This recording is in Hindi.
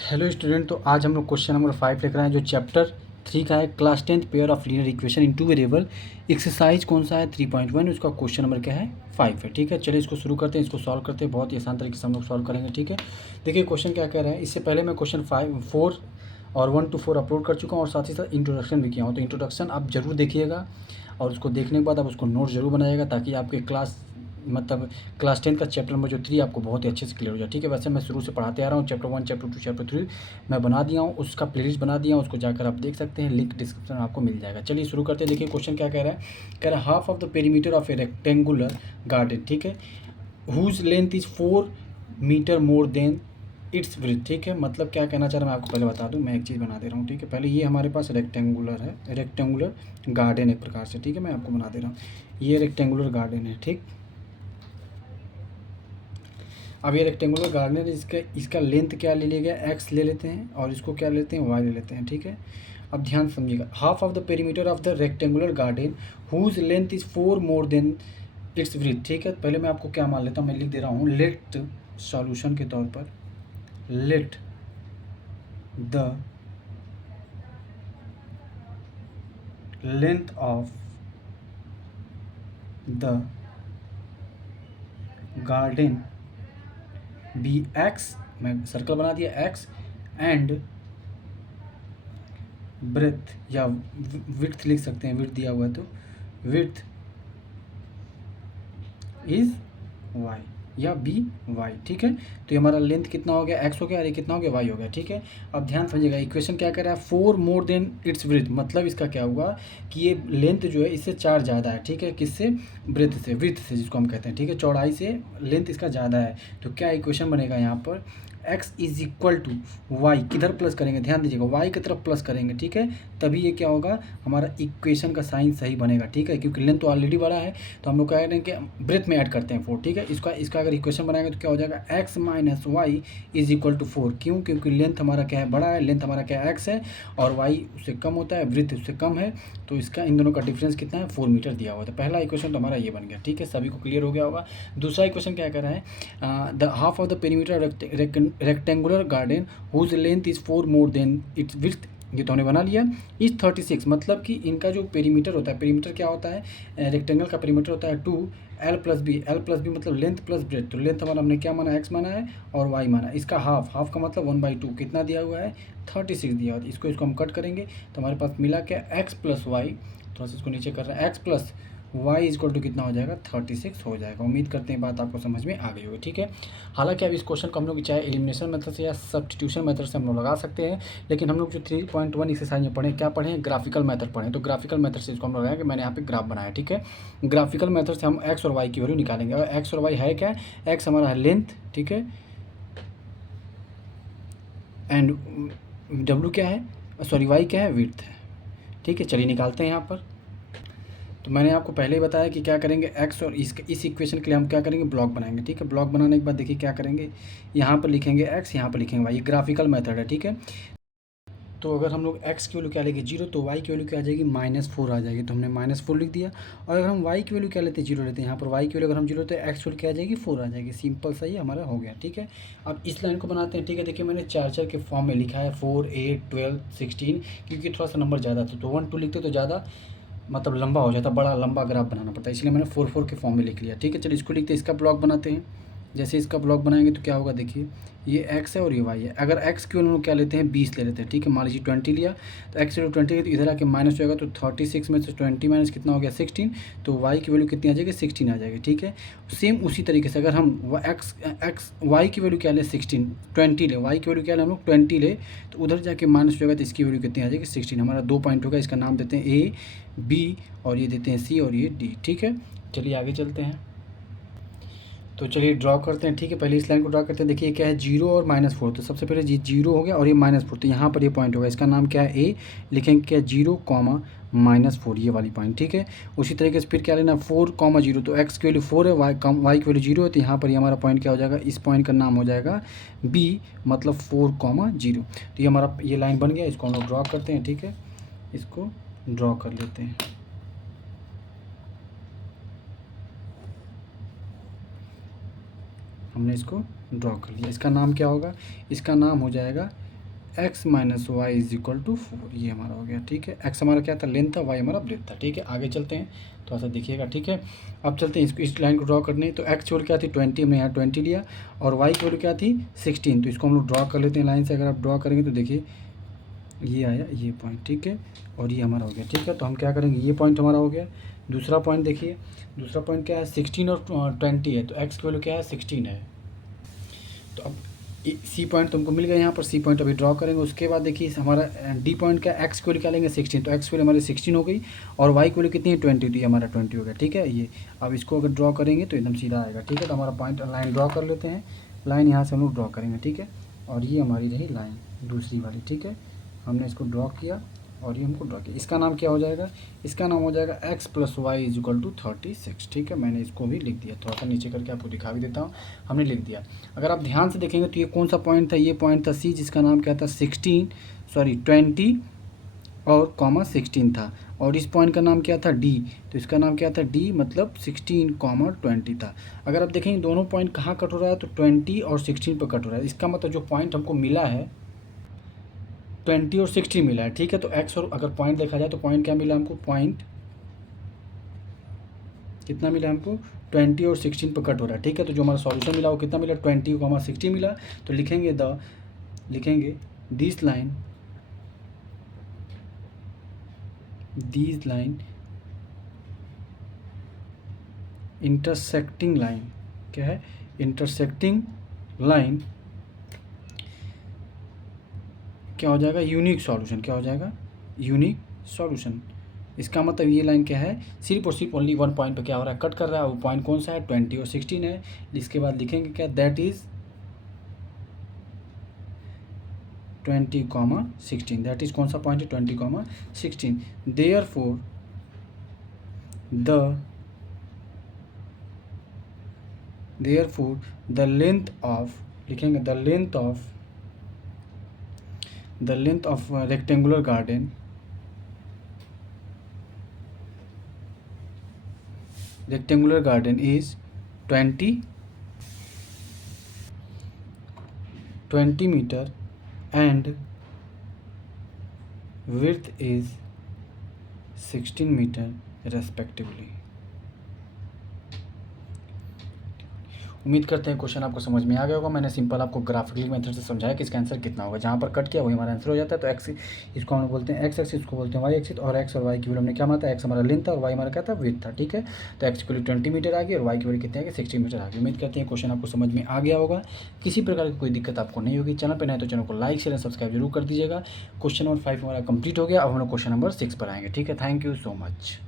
Hello student. तो आज हम लोग क्वेश्चन नंबर 5 लिख रहे हैं जो चैप्टर 3 का है, class 10th pair of linear equation in two variable. Exercise कौन सा है? 3.1। उसका क्वेश्चन नंबर क्या है? 5 है। ठीक है, चलिए इसको शुरू करते हैं, इसको सॉल्व करते हैं। बहुत ही आसान तरीके से हम लोग सॉल्व करेंगे। ठीक है, देखिए क्वेश्चन क्या कह रहा है। इससे पहले मैं क्वेश्चन 4 और 1 to 4 अपलोड कर चुका हूँ और साथ ही साथ इंट्रोडक्शन भी किया हूँ। तो इंट्रोडक्शन आप ज़रूर देखिएगा और उसको देखने के बाद आप उसको नोट ज़रूर बनाइएगा ताकि आपके क्लास 10 का चैप्टर नंबर जो 3 आपको बहुत ही अच्छे से क्लियर हो जाए। ठीक है, वैसे मैं शुरू से पढ़ाते आ रहा हूँ। चैप्टर 1, चैप्टर 2, चैप्टर 3 मैं बना दिया हूँ, उसका प्लेलिस्ट बना दिया हूँ, उसको जाकर आप देख सकते हैं। लिंक डिस्क्रिप्शन में आपको मिल जाएगा। चलिए शुरू करते हैं। देखिए क्वेश्चन क्या कह रहा है। कह रहा है half of the perimeter of a rectangular garden. ठीक है, whose length is 4 metre more than its breadth. ठीक है, मतलब क्या कहना चाह रहा है मैं आपको पहले बता दूं। मैं एक चीज़ बना दे रहा हूँ। ठीक है, पहले ये हमारे पास रेक्टेंगुलर है, रेक्टेंगुलर गार्डन एक प्रकार से। ठीक है, मैं आपको बना दे रहा हूँ। ये रेक्टेंगुलर गार्डन है। ठीक, अब ये रेक्टेंगुलर गार्डन है, इसका लेंथ क्या ले लिया गया? एक्स ले लेते हैं और इसको क्या लेते हैं? वाई ले लेते हैं। ठीक है, अब ध्यान समझिएगा। Half of the perimeter of the rectangular garden whose length is 4 more than its breadth. ठीक है, पहले मैं आपको क्या मान लेता हूँ, मैं लिख दे रहा हूँ लेट सॉल्यूशन के तौर पर। Let the length of the garden be x, मैं सर्कल बना दिया एक्स, एंड ब्रेथ या विड्थ लिख सकते हैं, विड्थ दिया हुआ है तो विड्थ इज वाई या बी वाई। ठीक है, तो ये हमारा लेंथ कितना हो गया? एक्स हो गया और ये कितना हो गया? वाई हो गया। ठीक है, अब ध्यान समझिएगा। इक्वेशन क्या कर रहा है? 4 मोर देन इट्स ब्रेथ, मतलब इसका क्या हुआ कि ये लेंथ जो है इससे 4 ज़्यादा है। ठीक है, किससे? ब्रेथ से, विड्थ से जिसको हम कहते हैं। ठीक है, चौड़ाई से लेंथ इसका ज़्यादा है। तो क्या इक्वेशन बनेगा यहाँ पर? x is equal to y, किधर प्लस करेंगे? ध्यान दीजिएगा, y की तरफ प्लस करेंगे। ठीक है, तभी ये क्या होगा, हमारा इक्वेशन का साइन सही बनेगा। ठीक है, क्योंकि लेंथ तो ऑलरेडी बड़ा है तो हम लोग क्या करेंगे कि ब्रेथ में ऐड करते हैं 4। ठीक है, इसका अगर इक्वेशन बनाएंगे तो क्या हो जाएगा? x minus y is equal to 4। क्यों? क्योंकि लेंथ हमारा क्या है? बड़ा है। लेंथ हमारा क्या है? x है और y उससे कम होता है, ब्रेथ उससे कम है। तो इसका इन दोनों का डिफरेंस कितना है? 4 मीटर दिया हुआ है। तो पहला इक्वेशन तो हमारा ये बन गया। ठीक है, सभी को क्लियर हो गया होगा। दूसरा इक्वेशन क्या कर रहा है? The half of the perimeter rectangular garden whose length is 4 more than its width, ये तो हमने बना लिया। इस 36, मतलब कि इनका जो पेरीमीटर होता है, पेरीमीटर क्या होता है? रेक्टेंगल का पेरीमीटर होता है 2 l plus b. L plus b मतलब लेंथ प्लस ब्रेथ। तो लेंथ हमारा हमने क्या माना? एक्स माना है और वाई माना। इसका हाफ, हाफ का मतलब 1/2 कितना दिया हुआ है? 36 दिया हुआ है। इसको हम कट करेंगे तो हमारे पास मिला क्या? एक्स प्लस वाई, थोड़ा सा इसको नीचे कर रहे हैं, x plus y equal to कितना हो जाएगा? 36 हो जाएगा। उम्मीद करते हैं बात आपको समझ में आ गई होगी। ठीक है, हालांकि अब इस क्वेश्चन को हम लोग चाहे एलिमिनेशन मेथड से या सब्स्टिट्यूशन मेथड से हम लोग लगा सकते हैं, लेकिन हम लोग जो 3.1 एक्सरसाइज में पढ़े, क्या पढ़े? ग्राफिकल मेथड पढ़े। तो ग्राफिकल मेथड से इसको हम लोग लगाएंगे। मैंने यहाँ पे ग्राफ बनाया। ठीक है, ग्राफिकल मेथड से हम एक्स और वाई की वैल्यू निकालेंगे। और एक्स और वाई है क्या? एक्स हमारा है लेंथ, ठीक है, एंड डब्ल्यू क्या है? सॉरी, वाई क्या है? विड्थ है। ठीक है, चलिए निकालते हैं यहाँ पर। तो मैंने आपको पहले ही बताया कि क्या करेंगे, एक्स और इस इक्वेशन के लिए हम क्या करेंगे? ब्लॉक बनाएंगे। ठीक है, ब्लॉक बनाने के बाद देखिए क्या करेंगे, यहाँ पर लिखेंगे एक्स, यहाँ पर लिखेंगे वाई। ये ग्राफिकल मेथड है। ठीक है, तो अगर हम लोग एक्स की वैल्यू क्या लेंगे? 0, तो वाई की वैल्यू क्या आ जाएगी? -4 आ जाएगी। तो हमने -4 लिख दिया। और अगर हम वाई की वैल्यू क्या लेते हैं? 0 लेते हैं। यहाँ पर वाई की वैल्यू अगर हम 0 लेते हैं, एक्स वैल्यू क्या आ जाएगी? 4 आ जाएगी। सिंपल सा ही हमारा हो गया। ठीक है, अब इस लाइन को बनाते हैं। ठीक है, देखिए मैंने 4 के फॉर्म में लिखा है, 4, 8, 12, 16, क्योंकि थोड़ा सा नंबर ज़्यादा था तो 1, 2 लिखते तो ज़्यादा मतलब लंबा हो जाता, बड़ा लंबा ग्राफ बनाना पड़ता है, इसलिए मैंने 4 के फॉर्म में लिख लिया। ठीक है, चलिए इसको लिखते हैं, इसका ब्लॉक बनाते हैं। जैसे इसका ब्लॉक बनाएंगे तो क्या होगा? देखिए ये x है और ये y है। अगर x की वैल्यू क्या लेते हैं? 20 ले लेते हैं। ठीक है, मान लीजिए 20 लिया तो x की वैल्यू 20 है तो इधर आके माइनस हो जाएगा। तो 36 में से 20 माइनस कितना हो गया? 16। तो y की वैल्यू कितनी आ जाएगी? 16 आ जाएगी। ठीक है, सेम उसी तरीके से अगर हम y की वैल्यू क्या लें? 16, 20 ले, y की वैल्यू क्या लें हम लोग? 20 ले, तो उधर जाके माइनस हो जाएगा तो इसकी वैल्यू कितनी आ जाएगी? 16। हमारा 2 पॉइंट होगा, इसका नाम देते हैं ए, बी और ये देते हैं सी और ये डी। ठीक है, चलिए आगे चलते हैं। तो चलिए ड्रॉ करते हैं। ठीक है, पहले इस लाइन को ड्रॉ करते हैं। देखिए क्या है? 0 और -4। तो सबसे पहले 0 हो गया और ये -4, तो यहाँ पर ये पॉइंट होगा, इसका नाम क्या है? ए। लिखेंगे क्या? 0, -4, ये वाली पॉइंट। ठीक है, उसी तरीके से फिर क्या लेना? 4, 0। तो एक्स की वैल्यू 4 है, वाई की वैल्यू 0 है, तो यहाँ पर ये हमारा पॉइंट क्या हो जाएगा? इस पॉइंट का नाम हो जाएगा बी, मतलब 4, 0। तो ये हमारा ये लाइन बन गया। इसको हम लोग ड्रॉ करते हैं। ठीक है, इसको ड्रॉ कर लेते हैं। हमने इसको ड्रॉ कर लिया। इसका नाम क्या होगा? इसका नाम हो जाएगा x minus y is equal to 4, ये हमारा हो गया। ठीक है, एक्स हमारा क्या था, लेंथ था, वाई हमारा ब्रेथ था। ठीक है, आगे चलते हैं, थोड़ा सा देखिएगा। ठीक है, अब चलते हैं इसको, इस लाइन को ड्रॉ करने। तो एक्स की वैल्यू क्या थी 20, हमने यहाँ 20 लिया, और वाई की वैल्यू क्या थी 16। तो इसको हम लोग ड्रॉ कर लेते हैं लाइन से। अगर आप ड्रॉ करेंगे तो देखिए ये आया ये पॉइंट। ठीक है, और ये हमारा हो गया। ठीक है, तो हम क्या करेंगे, ये पॉइंट हमारा हो गया। दूसरा पॉइंट देखिए, दूसरा पॉइंट क्या है, 16 और 20 है, तो एक्स की वैल्यू क्या है 16 है। तो अब सी पॉइंट तुमको मिल गया यहाँ पर, सी पॉइंट अभी ड्रॉ करेंगे। उसके बाद देखिए हमारा डी पॉइंट का एक्स की वैल्यू क्या लेंगे 16, तो एक्स की वैल्यू हमारी 16 हो गई, और वाई की वैल्यू कितनी है 20, तो ये हमारा 20 हो गया। ठीक है, ये अब इसको अगर ड्रॉ करेंगे तो एकदम सीधा आएगा। ठीक है, तो हमारा पॉइंट लाइन ड्रॉ कर लेते हैं, लाइन यहाँ से हम लोग ड्रॉ करेंगे। ठीक है, और ये हमारी रही लाइन दूसरी वाली। ठीक है, हमने इसको ड्रॉ किया और ये हमको ड्रॉ किया। इसका नाम क्या हो जाएगा, इसका नाम हो जाएगा x plus y is equal to 36। ठीक है, मैंने इसको भी लिख दिया, थोड़ा सा नीचे करके आपको दिखा भी देता हूँ, हमने लिख दिया। अगर आप ध्यान से देखेंगे तो ये कौन सा पॉइंट था, ये पॉइंट था सी, जिसका नाम क्या था 20 और कॉमा 16 था, और इस पॉइंट का नाम क्या था डी, तो इसका नाम क्या था डी, मतलब 16, 20 था। अगर आप देखेंगे दोनों पॉइंट कहाँ कट हो रहा है, तो 20 और 16 पर कट हो रहा है। इसका मतलब जो पॉइंट हमको मिला है 20 और 60 मिला है। ठीक है, तो एक्स और अगर पॉइंट देखा जाए तो पॉइंट क्या मिला हमको, पॉइंट कितना मिला हमको 20 और 16 पर कट हो रहा है। ठीक है, तो जो हमारा सॉल्यूशन मिला वो कितना मिला 20, 60 मिला। तो लिखेंगे दिस लाइन इंटरसेक्टिंग लाइन, क्या है इंटरसेक्टिंग लाइन, क्या हो जाएगा यूनिक सॉल्यूशन, क्या हो जाएगा यूनिक सॉल्यूशन। इसका मतलब ये लाइन क्या है, सिर्फ और सिर्फ ओनली वन पॉइंट पे क्या हो रहा है, कट कर रहा है। वो पॉइंट कौन सा है 20 और 16 है। इसके बाद लिखेंगे क्या, दैट इज 20, 16, दैट इज कौन सा पॉइंट है 20, 16। देयरफॉर द लेंथ ऑफ, लिखेंगे the length of rectangular garden is 20 meter and width is 16 meter respectively। उम्मीद करते हैं क्वेश्चन आपको समझ में आ गया होगा। मैंने सिंपल आपको ग्राफिकली मेथड से समझाया कि इसका आंसर कितना होगा। जहाँ पर कट किया वही हमारा आंसर हो जाता है। तो एक्स, इसको हम बोलते हैं एक्स एक्सिस, इसको बोलते हैं वाई एक्सिस, और एक्स और वाई की वैल्यू हमने क्या माना था, एक्स हमारा लेंथ था और वाई हमारा क्या था विड्थ था। ठीक है, तो एक्स की वैल्यू 20 मीटर आ गई और वाई की वैल्यू कितनी आ गई 60 मीटर आ गई। उम्मीद करते हैं क्वेश्चन आपको समझ में आ गया होगा, किसी प्रकार की कोई दिक्कत आपको नहीं होगी। चैनल पर नए तो चैनल को लाइक शेयर सब्सक्राइब जरूर कर दीजिएगा। क्वेश्चन नंबर 5 हमारा कंप्लीट हो गया, अब हम लोग क्वेश्चन नंबर 6 पर आएंगे। ठीक है, थैंक यू सो मच।